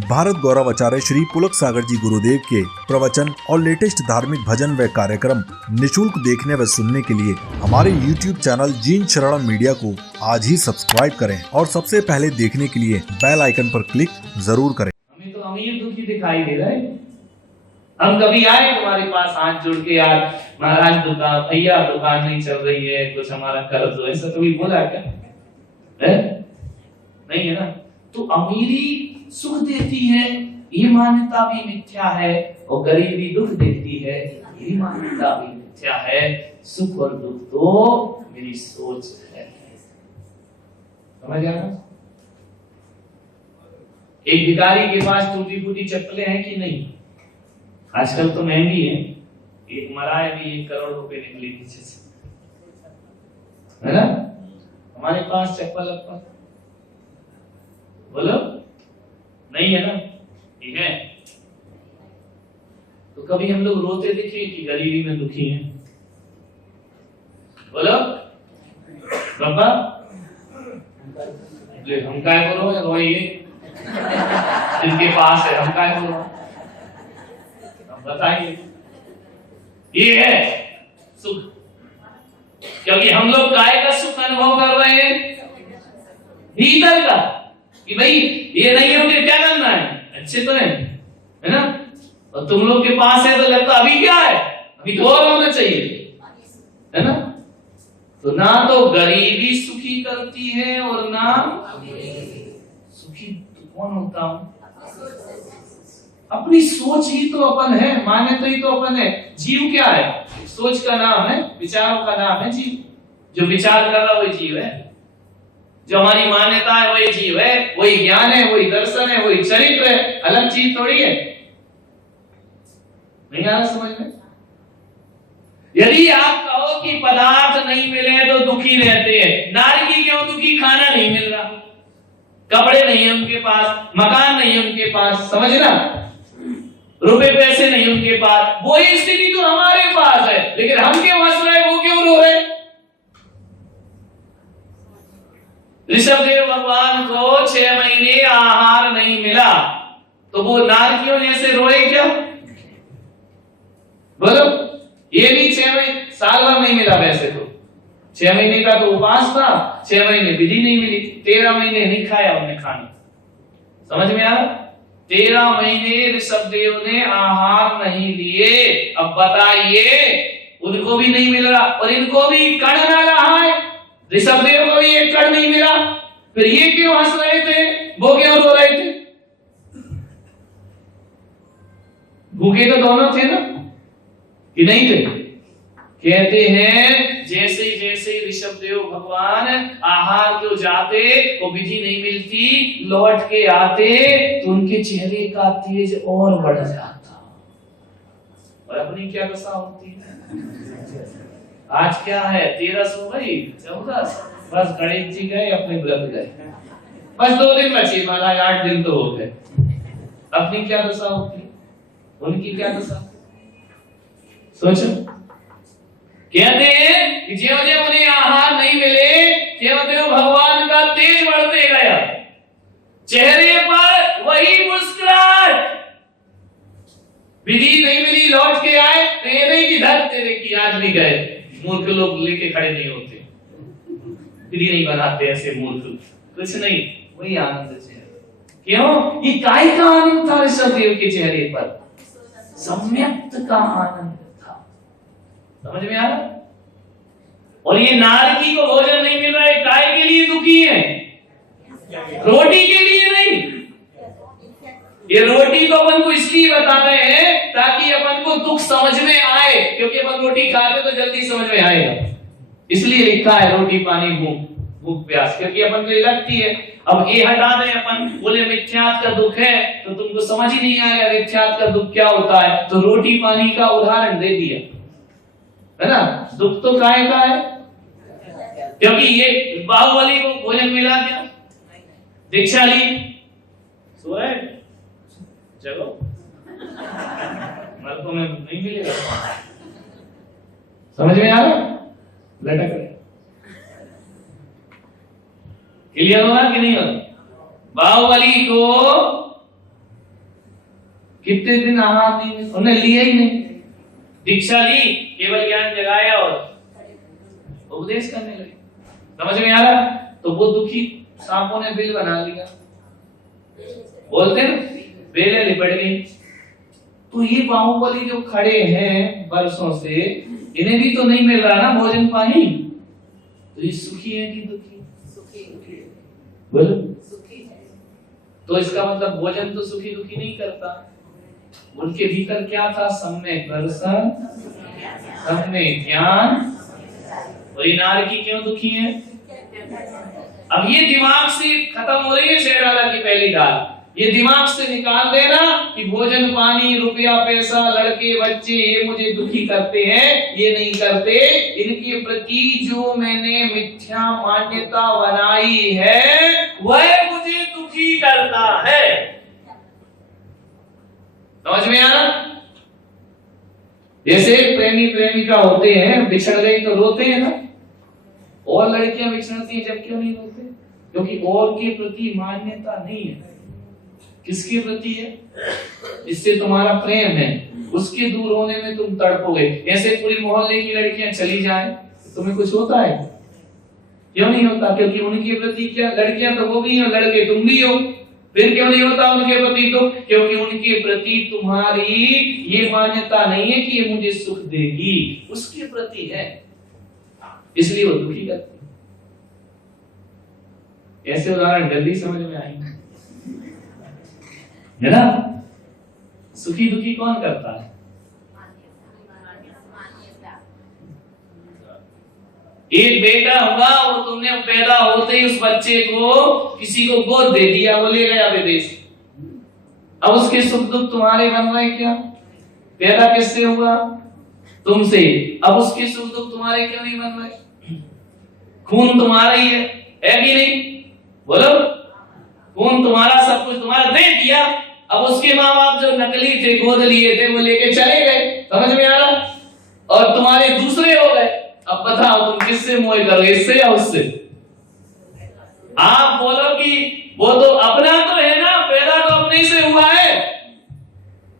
भारत गौरव आचार्य श्री पुलक सागर जी गुरुदेव के प्रवचन और लेटेस्ट धार्मिक भजन व कार्यक्रम निशुल्क देखने व सुनने के लिए हमारे YouTube चैनल जीन शरणम मीडिया को आज ही सब्सक्राइब करें और सबसे पहले देखने के लिए बेल आइकन पर क्लिक जरूर करें। हमें तो अमीर दुखी दिखाई दे रहे हैं। हम कभी आए तुम्हारे पास हाथ जोड़ के, यार महाराज दुकान, भैया दुकान नहीं चल रही है, कुछ हमारा कर्ज हो, ऐसा कभी बोला क्या है? नहीं है ना। तो अमीरी सुख देती है, ये मान्यता भी मिथ्या है, और गरीबी दुख देती है, ये मान्यता भी मिथ्या है। सुख और दुख तो मेरी सोच है। समझ आया? एक भिखारी के पास टूटी फूटी चप्पलें हैं कि नहीं? आजकल तो महंगी है। एक मराए भी 1 करोड़ रुपए निकली पीछे से, है ना? हमारे पास चप्पल अप्पल बोलो नहीं है ना? ठीक है। तो कभी हम लोग रोते दिखे कि गरीबी में दुखी हैं? बोलो बाबा, हम काय करो रोइए, इनके पास है, हम काय करो? बताइए। ये है सुख, क्योंकि हम लोग काय का सुख अनुभव कर रहे हैं? भीतर का, कि भाई ये नहीं होंगे क्या करना है, अच्छे तो है ना? और तुम लोग के पास है तो लगता अभी क्या है, अभी तो और होना चाहिए, है ना? तो ना तो गरीबी सुखी करती है और ना सुखी तो कौन होता हूं? अपनी सोच ही तो अपन है, मान्यता ही तो अपन है। जीव क्या है? सोच का नाम है, विचारों का नाम है जीव। जो विचार कर रहा वही जीव है, जो हमारी मान्यता है वही जीव है, वही ज्ञान है, वही दर्शन है, वही चरित्र है, अलग चीज थोड़ी है। नहीं आ रहा समझ में? यदि आप कहो कि पदार्थ नहीं मिले तो दुखी रहते हैं, नारकी क्यों दुखी? खाना नहीं मिल रहा, कपड़े नहीं है उनके पास, मकान नहीं है उनके पास, समझ ना, रुपए पैसे नहीं उनके पास। वही स्थिति तो हमारे पास है, लेकिन हम क्यों हंस रहे, वो क्यों रो रहे? ऋषभदेव भगवान को 6 महीने आहार नहीं मिला, तो वो नारकियों जैसे रोए क्या? बोलो, ये भी 6 महीने, साल भर नहीं मिला। वैसे तो 6 महीने का तो उपवास था, 6 महीने विधि नहीं मिली, 13 महीने नहीं खाया उन्हें खाना। समझ में आ रहा? 13 महीने ऋषभदेव ने आहार नहीं लिए। अब बताइए, उनको भी नहीं मिल रहा और इनको भी कण ना रहा है, ऋषभदेव को भी एक कण नहीं मिला, फिर ये क्यों हंस रहे थे, वो क्यों रो रहे थे? भूखे तो दोनों थे ना, कि नहीं थे? कहते हैं जैसे जैसे ऋषभदेव भगवान आहार को जाते, वो विधि नहीं मिलती, लौट के आते तो उनके चेहरे का तेज और बढ़ जाता। और अपनी क्या दशा होती है? आज क्या है, 13 हो गई, 14, बस गणेश जी गए, अपने व्रत गए, बस 2 दिन बचे, महाराज 8 दिन तो हो गए। अपनी क्या दशा होती, उनकी क्या दशा? सोचो। कहते हैं कि ज्यों ज्यों उन्हें आहार नहीं मिले, त्यों त्यों भगवान का तेज बढ़ते गया, चेहरे पर वही मुस्कुराहट। विधि नहीं मिली, लौट के आए, तेरे की धर तेरे की, आज भी गए। मूर्ख लोग लेके खड़े नहीं होते, विधि नहीं बनाते ऐसे मूर्ख, कुछ नहीं, वही आनंद चेहरा। क्यों? ये काय का आनंद था ऋषभदेव के चेहरे पर? सम्यक्त का आनंद था। समझ में आ रहा? और ये नारकी को भोजन नहीं मिल रहा है, काय के लिए दुखी है? रोटी के लिए नहीं। ये रोटी को अपन को इसलिए बता रहे हैं ताकि अपन को दुख समझ में आए, क्योंकि अपन रोटी खाते तो जल्दी समझ में आएगा, इसलिए लिखा है रोटी पानी भूख प्यास, क्योंकि अपन को लगती है। अब ये हटा दें अपन, बोले मिथ्यात्व का दुख है, तो तुमको समझ ही नहीं आएगा मिथ्यात्व का दुख क्या होता है, तो रोटी पानी का उदाहरण दे दिया, है ना? दुख तो काय का है, क्योंकि ये बाहुबली को भोजन मिला क्या? दीक्षा ली, सोए जगो, मरको में नहीं मिलेगा। समझ में आ रहा? लटक रहे, क्लियर होगा कि नहीं होगा? बाहुबली को कितने दिन आहार नहीं मिला, उन्हें लिया ही नहीं, दीक्षा ली, केवल ज्ञान जगाया और उपदेश करने लगे। समझ में आ रहा? तो वो दुखी सांपों ने बिल बना लिया, बोलते ना बेलें लिपट गई। तो ये बाहुबली जो खड़े हैं वर्षों से, इन्हें भी तो नहीं मिल रहा ना भोजन पानी, तो ये सुखी है कि दुखी? बोलो सुखी है। तो इसका मतलब भोजन तो सुखी दुखी नहीं करता। उनके भीतर क्या था? सम्यक दर्शन, सम्यक ज्ञान। और ये नारकी क्यों दुखी है? अब ये दिमाग से खत्म हो रही है शेराला की पहली डाल। ये दिमाग से निकाल देना कि भोजन पानी रुपया पैसा लड़के बच्चे ये मुझे दुखी करते हैं, ये नहीं करते। इनके प्रति जो मैंने मिथ्या मान्यता बनाई है वह मुझे दुखी करता है। समझ में आया? जैसे प्रेमी प्रेमिका होते हैं, बिछड़ गई तो रोते हैं ना, और लड़कियां बिछड़ती हैं जब क्यों नहीं रोते? क्योंकि और के प्रति मान्यता नहीं है। किसके प्रति है? जिससे तुम्हारा प्रेम है, उसके दूर होने में तुम तड़पोगे। ऐसे पूरी मोहल्ले की लड़कियां चली जाएं, तुम्हें कुछ होता है? क्यों नहीं होता? क्योंकि उनके प्रति क्या, लड़कियां तो वो भी हो, लड़के तुम भी हो, फिर क्यों नहीं होता उनके प्रति? तो क्योंकि उनके प्रति तुम्हारी ये मान्यता नहीं है कि ये मुझे सुख देगी, उसके प्रति है, इसलिए वो दुखी करती है। ऐसे उदाहरण जल्दी समझ में आएंगे, है ना? सुखी दुखी कौन करता है? एक बेटा हुआ, वो तुमने पैदा होते ही उस बच्चे को किसी को गोद दे दिया, वो ले गया विदेश। अब उसके सुख दुख तुम्हारे बन रहे क्या? पैदा किससे हुआ? तुमसे। अब उसके सुख दुख तुम्हारे क्यों नहीं बन रहे? खून तुम्हारा ही है कि नहीं? बोलो, खून तुम्हारा, सब कुछ तुम्हारा, दे दिया। अब उसके माँ बाप जो नकली थे, गोद लिए थे, वो लेके चले गए। समझ में आ रहा? और तुम्हारे दूसरे हो गए। अब बताओ तुम किससे मोह करोगे, इससे या उससे? आप बोलो कि वो तो अपना तो है ना, पैदा तो अपने से हुआ है,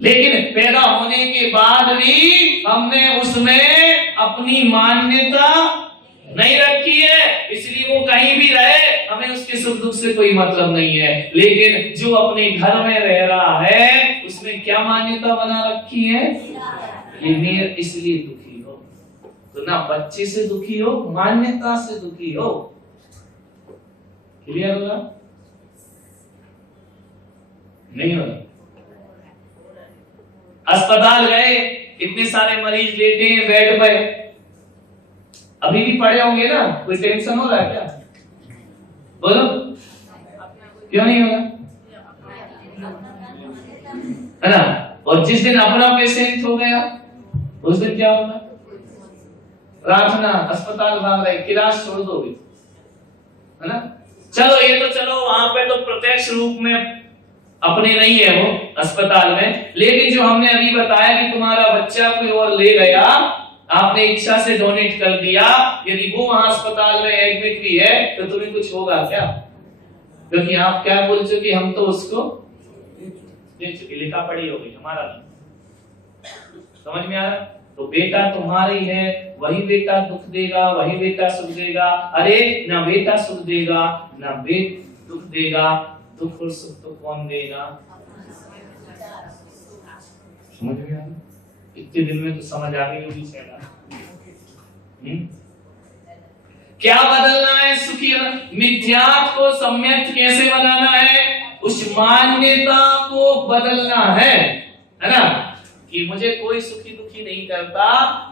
लेकिन पैदा होने के बाद भी हमने उसमें अपनी मान्यता नहीं रखी है, इसलिए वो कहीं भी रहे हमें उसके सुख दुख से कोई मतलब नहीं है। लेकिन जो अपने घर में रह रहा है उसमें क्या मान्यता बना रखी है? ये मेरे, इसलिए दुखी हो। तो ना बच्चे से दुखी हो, मान्यता से दुखी हो। क्लियर होगा? नहीं होगा? अस्पताल गए, इतने सारे मरीज लेटे हैं बेड पे, अभी भी पड़े होंगे ना, कोई टेंशन हो रहा है क्या? बोलो, क्यों नहीं होगा? है ना? और जिस दिन अपना पेशेंट हो गया उस दिन क्या होगा? प्रार्थना, अस्पताल भाग रहे, क्लास छोड़ दोगे, है ना? चलो ये तो चलो वहां पे तो प्रत्यक्ष रूप में अपने नहीं है वो अस्पताल में, लेकिन जो हमने अभी बताया कि तुम्हारा बच्चा कोई और ले गया, आपने इच्छा से डोनेट कर दिया, यदि वो वहां अस्पताल में एडमिट भी है तो तुम्हें कुछ होगा क्या? क्योंकि आप क्या बोल चुके, हम तो उसको दे चुके, लिखा पढ़ी हो गई, हमारा नहीं। समझ में आ रहा? तो बेटा तुम्हारी है, वही बेटा दुख देगा, वही बेटा सुख देगा। अरे ना बेटा सुख देगा ना बेटा दुख देगा, दुख और सुख तो कौन देगा? समझ में आ रहा? इतने दिन में तो समझ आ गई होगी शायद। क्या बदलना है? सुखी मिथ्यात्व को सम्यक कैसे बनाना है? उस मान्यता को बदलना है ना? कि मुझे कोई सुखी दुखी नहीं करता,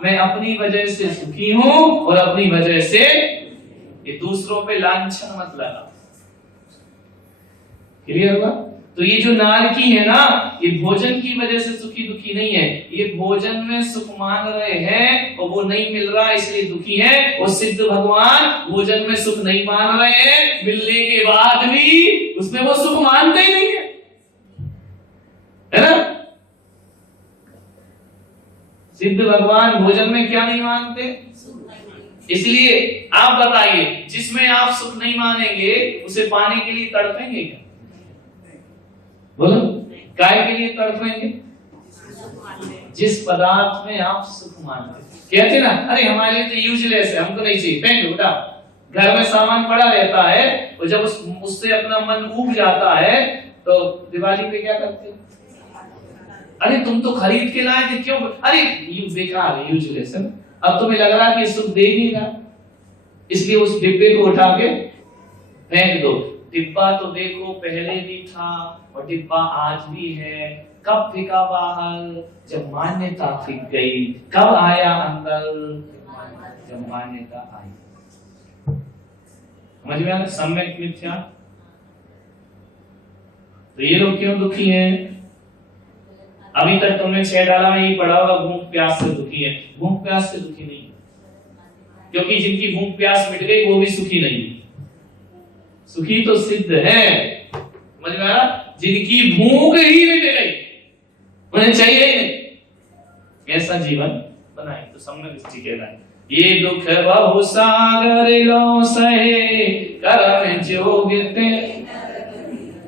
मैं अपनी वजह से सुखी हूं और अपनी वजह से, ये दूसरों पे लांछन मत लगा। क्लियर हुआ? तो ये जो नारकी है ना, ये भोजन की वजह से सुखी दुखी नहीं है, ये भोजन में सुख मान रहे हैं और वो नहीं मिल रहा इसलिए दुखी है। और सिद्ध भगवान भोजन में सुख नहीं मान रहे हैं, मिलने के बाद भी उसमें वो सुख मानते ही नहीं है ना? सिद्ध भगवान भोजन में क्या नहीं मानते? इसलिए आप बताइए, जिसमें आप सुख नहीं मानेंगे उसे पाने के लिए तड़पेंगे क्या? बोलो, काय के लिए तड़पेंगे? जिस पदार्थ में आप सुख मानते हैं। कहते ना, अरे हमारे लिए तो यूजलेस है, हमको नहीं चाहिए, फेंक दो बेटा। घर में सामान पड़ा रहता है और जब उससे अपना मन ऊब जाता है तो दिवाली पे क्या करते हो? अरे तुम तो खरीद के लाए थे, क्यों? अरे ये बेकार है, यूजलेस है। अब तुम्हें लग रहा कि सुख दे नहीं रहा, इसलिए उस डिब्बे को उठा के फेंक दो। डिब्बा तो देखो पहले भी था और डिब्बा आज भी है। कब फेंका बाहर? जब मान्यता फेंक गई। कब आया अंदर? जब मान्यता आई। समझ में आ रहा? सम्यक मिथ्या। तो ये लोग क्यों दुखी हैं? अभी तक तुमने 6 डाला में यही पढ़ा होगा, भूख प्यास से दुखी है। भूख प्यास से दुखी नहीं, क्योंकि जिनकी भूख प्यास मिट गई वो भी सुखी नहीं। सुखी तो सिद्ध है। समझ में आ रहा? जिनकी भूख ही मिट गई उन्हें चाहिए ही नहीं, ऐसा जीवन बनाए तो सम्यक दृष्टि कहलाए। ये दुख बहु सागर लो सहे करम जोगिते।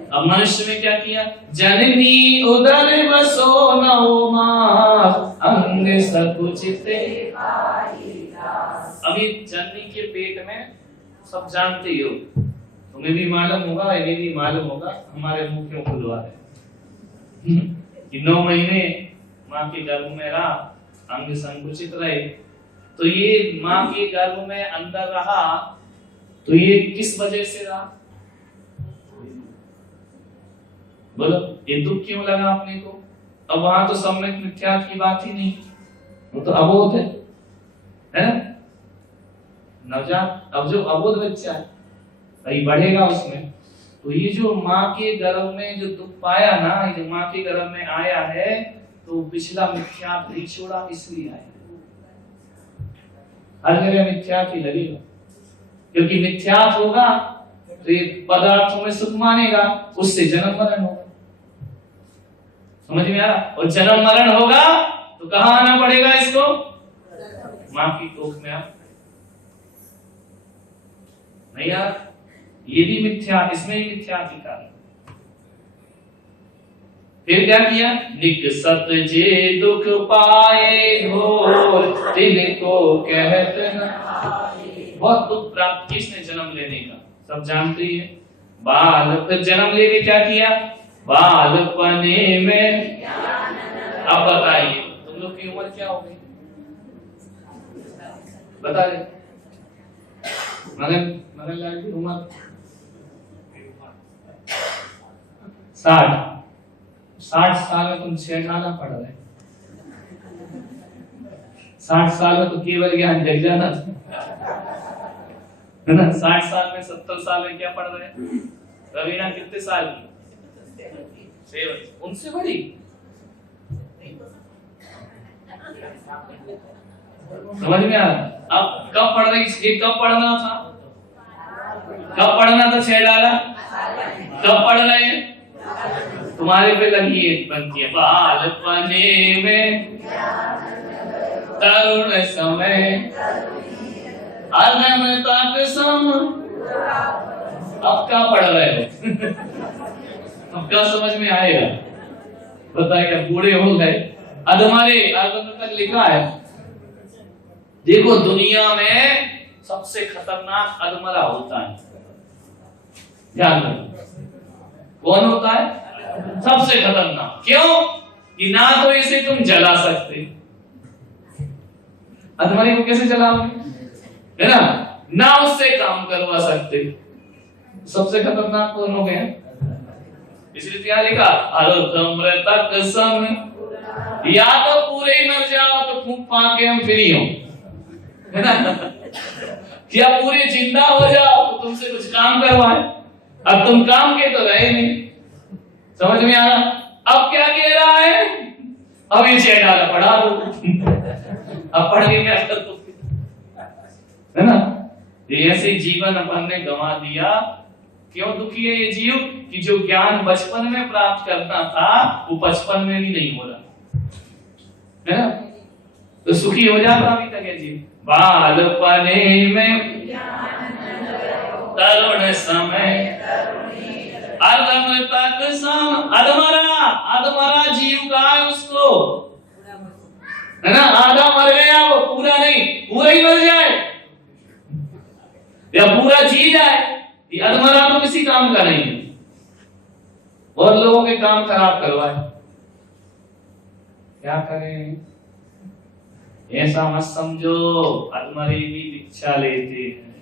अब मनुष्य में क्या किया? जननी उदर बसो नौ मास अंग सकुचिते। अभी जननी के पेट में सब जानते ही हो, तुम्हें भी मालूम होगा, इन्हें भी मालूम होगा, हमारे मुंह क्यों खुलवा है कि 9 महीने माँ के गर्भ में रहा, अंग संकुचित रहे। तो ये माँ के गर्भ में अंदर रहा, तो ये किस वजह से रहा? बोलो, ये दुख क्यों लगा अपने को? अब वहां तो सम्यक मिथ्यात्व की बात ही नहीं, वो तो अबोध है ना? नवजात, अब जो अबोध बच्चा है वही बढ़ेगा उसमें। तो ये जो माँ के गर्भ में जो दुख पाया ना, ये माँ के गर्भ में आया है, तो पिछला मिथ्यात्व नहीं छोड़ा, इसलिए आया। हर जगह मिथ्यात्व ही लगेगा, क्योंकि मिथ्यात्व होगा तो ये पदार्थों में सुख मानेगा, उससे जन्म मरण होगा। समझ में आ रहा? और जन्म मरण होगा तो कहां आना पड़ेगा इसको? माँ की कोख में। आप नहीं यार, ये भी मिथ्या, इसमें ही मिथ्या की कारण। फिर क्या किया? निकसत जे दुख पाए घोर दिल को कहत न। बहुत दुख प्राप्त किसने जन्म लेने का, सब जानते ही है। बाल फिर जन्म लेके क्या किया? बालपने में। अब बताइए तुम लोग की उम्र क्या हो गई? बता दे। मगन लाल की उम्र 60 साल में तुम 6 खाना पढ़ रहे। 60 साल में तो केवल ज्ञान जग जाना था, है ना? 60 साल में 70 साल में क्या पढ़ रहे? रवीना कितने साल की? 7। उनसे बड़ी। समझ में आ रहा? अब कब पढ़ रही? ये कब पढ़ना था? कब पढ़ना था 6 डाला? कब पढ़ रहे हैं? तुम्हारे पे लगी एक पंक्ति है, बालपने में तरुण समय अनमता के सम। अब क्या पढ़ रहे हो? अब क्या समझ में आएगा? बताइए, बूढ़े हो गए। अधमरे तक लिखा है, देखो दुनिया में सबसे खतरनाक अधमरा होता है। ध्यान रखो, कौन होता है? सबसे खतरनाक। क्यों? कि ना तो इसे तुम जला सकते, अधमरे को कैसे जलाओगे, है ना? ना उससे काम करवा सकते। सबसे खतरनाक कौन हो गए? इसलिए क्या लिखा? अमृतक सम। या तो पूरे ही मर जाओ तो फूंक फांक के हम फ्री हो, है ना? क्या पूरे जिंदा हो जाओ तो तुमसे कुछ काम करवाए? अब तुम काम के तो रहे नहीं। समझ में आ रहा? अब क्या कह रहा है? अब ये 6 डाला पढ़ा दो। अब पढ़ के क्या कर दो, है ना? ऐसे जीवन अपन ने गंवा दिया। क्यों दुखी है ये जीव? कि जो ज्ञान बचपन में प्राप्त करना था वो बचपन में भी नहीं हो रहा, है ना? तो सुखी हो जाता अभी तक है जीव। बालपने में तरुण समय अधम तक सम। अधमरा जीव का है उसको, है ना, आधा मर गया वो पूरा नहीं, पूरा ही मर जाए या पूरा जी जाए, ये अधमरा तो किसी काम का नहीं है। बहुत लोगों के काम खराब करवाए, क्या करें, ऐसा मत समझो अधमरे भी दीक्षा लेते हैं।